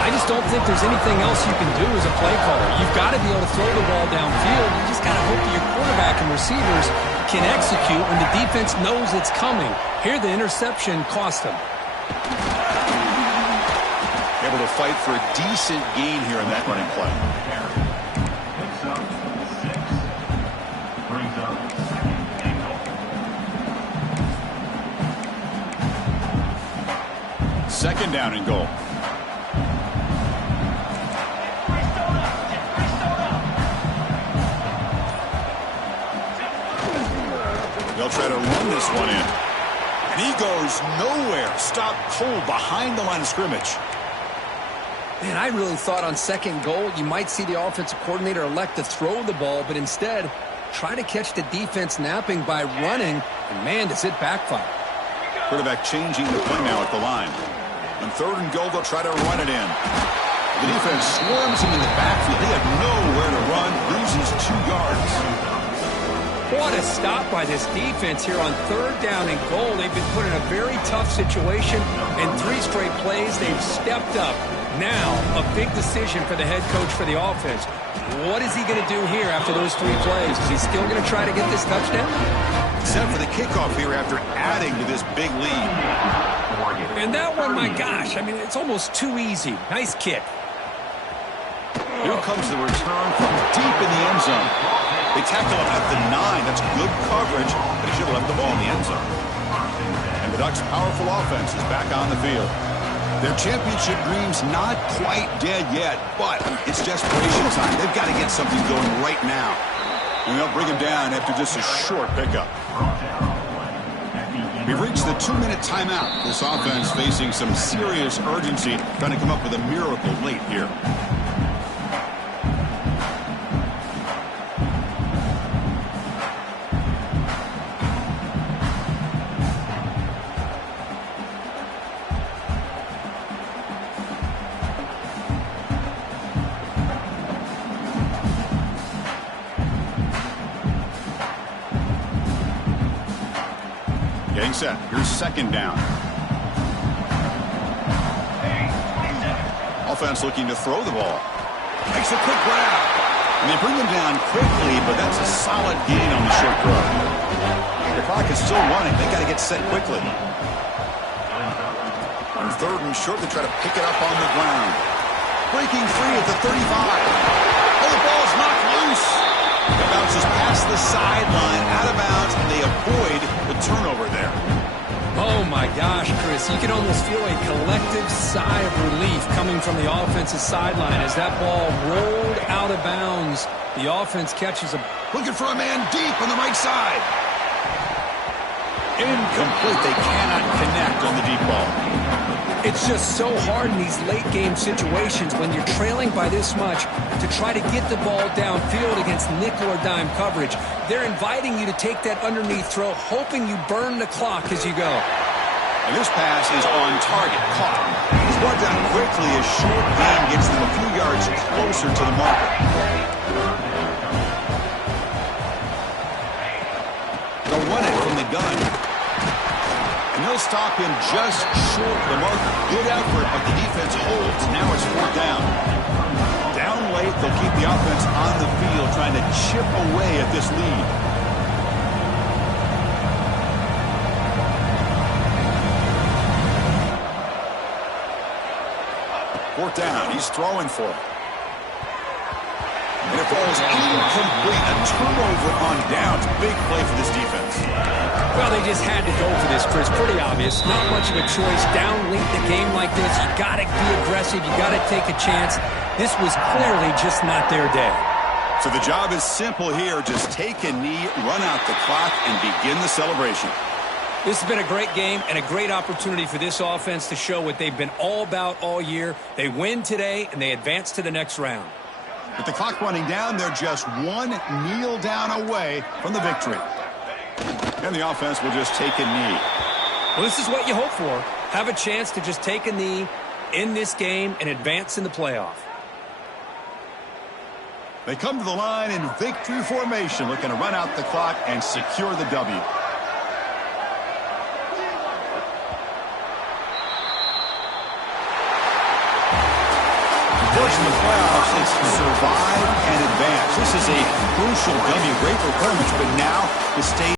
I just don't think there's anything else you can do as a play caller. You've got to be able to throw the ball downfield. You just got to hope that your quarterback and receivers can execute when the defense knows it's coming. Here, the interception cost them. Able to fight for a decent gain here in that running play. Second down and goal. They'll try to run this one in. And he goes nowhere. Stop cold behind the line of scrimmage. Man, I really thought on second goal you might see the offensive coordinator elect to throw the ball, but instead try to catch the defense napping by running, and man, does it backfire. Quarterback changing the play now at the line. On third and goal, they'll try to run it in. The defense swarms him in the backfield. He had nowhere to run, loses 2 yards. What a stop by this defense here on third down and goal. They've been put in a very tough situation. In 3 straight plays, they've stepped up. Now, a big decision for the head coach for the offense. What is he going to do here after those 3 plays? Is he still going to try to get this touchdown? Except for the kickoff here after adding to this big lead. And that one, my gosh, I mean, it's almost too easy. Nice kick. Here comes the return from deep in the end zone. They tackle him at the 9. That's good coverage, but he should have left the ball in the end zone. And the Ducks' powerful offense is back on the field. Their championship dream's not quite dead yet, but it's desperation time. They've got to get something going right now. And they'll bring him down after just a short pickup. We've reached the 2-minute timeout. This offense facing some serious urgency, trying to come up with a miracle late here. Getting set. Here's second down. Offense looking to throw the ball. Makes a quick grab. And they bring him down quickly, but that's a solid gain on the short throw. The clock is still running. They got to get set quickly. On third and short, they try to pick it up on the ground. Breaking free at the 35. Oh, the ball's knocked loose. It bounces past the sideline, out of bounds, and they avoid the turnover there. Oh, my gosh, Chris. You can almost feel a collective sigh of relief coming from the offensive sideline as that ball rolled out of bounds. The offense catches a... Looking for a man deep on the right side. Incomplete. They cannot connect on the deep ball. It's just so hard in these late-game situations when you're trailing by this much to try to get the ball downfield against nickel or dime coverage. They're inviting you to take that underneath throw, hoping you burn the clock as you go. And this pass is on target. Caught. He's brought down quickly. A short gain gets them a few yards closer to the marker. They'll run it from the gun. And they'll stop him just short of the marker. Good effort, but the defense holds. Now it's fourth down. Down late, they'll keep the offense on the field, trying to chip away at this lead. Fourth down. He's throwing for it. And it falls incomplete. A turnover on downs. Big play for this defense. Well, they just had to go for this, Chris. Pretty obvious. Not much of a choice. Down late in the game like this, you got to be aggressive. You got to take a chance. This was clearly just not their day. So the job is simple here. Just take a knee, run out the clock, and begin the celebration. This has been a great game and a great opportunity for this offense to show what they've been all about all year. They win today, and they advance to the next round. With the clock running down, they're just one kneel down away from the victory. And the offense will just take a knee. Well, this is what you hope for. Have a chance to just take a knee in this game and advance in the playoff. They come to the line in victory formation, looking to run out the clock and secure the W. Of course, in the playoffs, it's survive and advance. This is a crucial W. Great performance, but now the state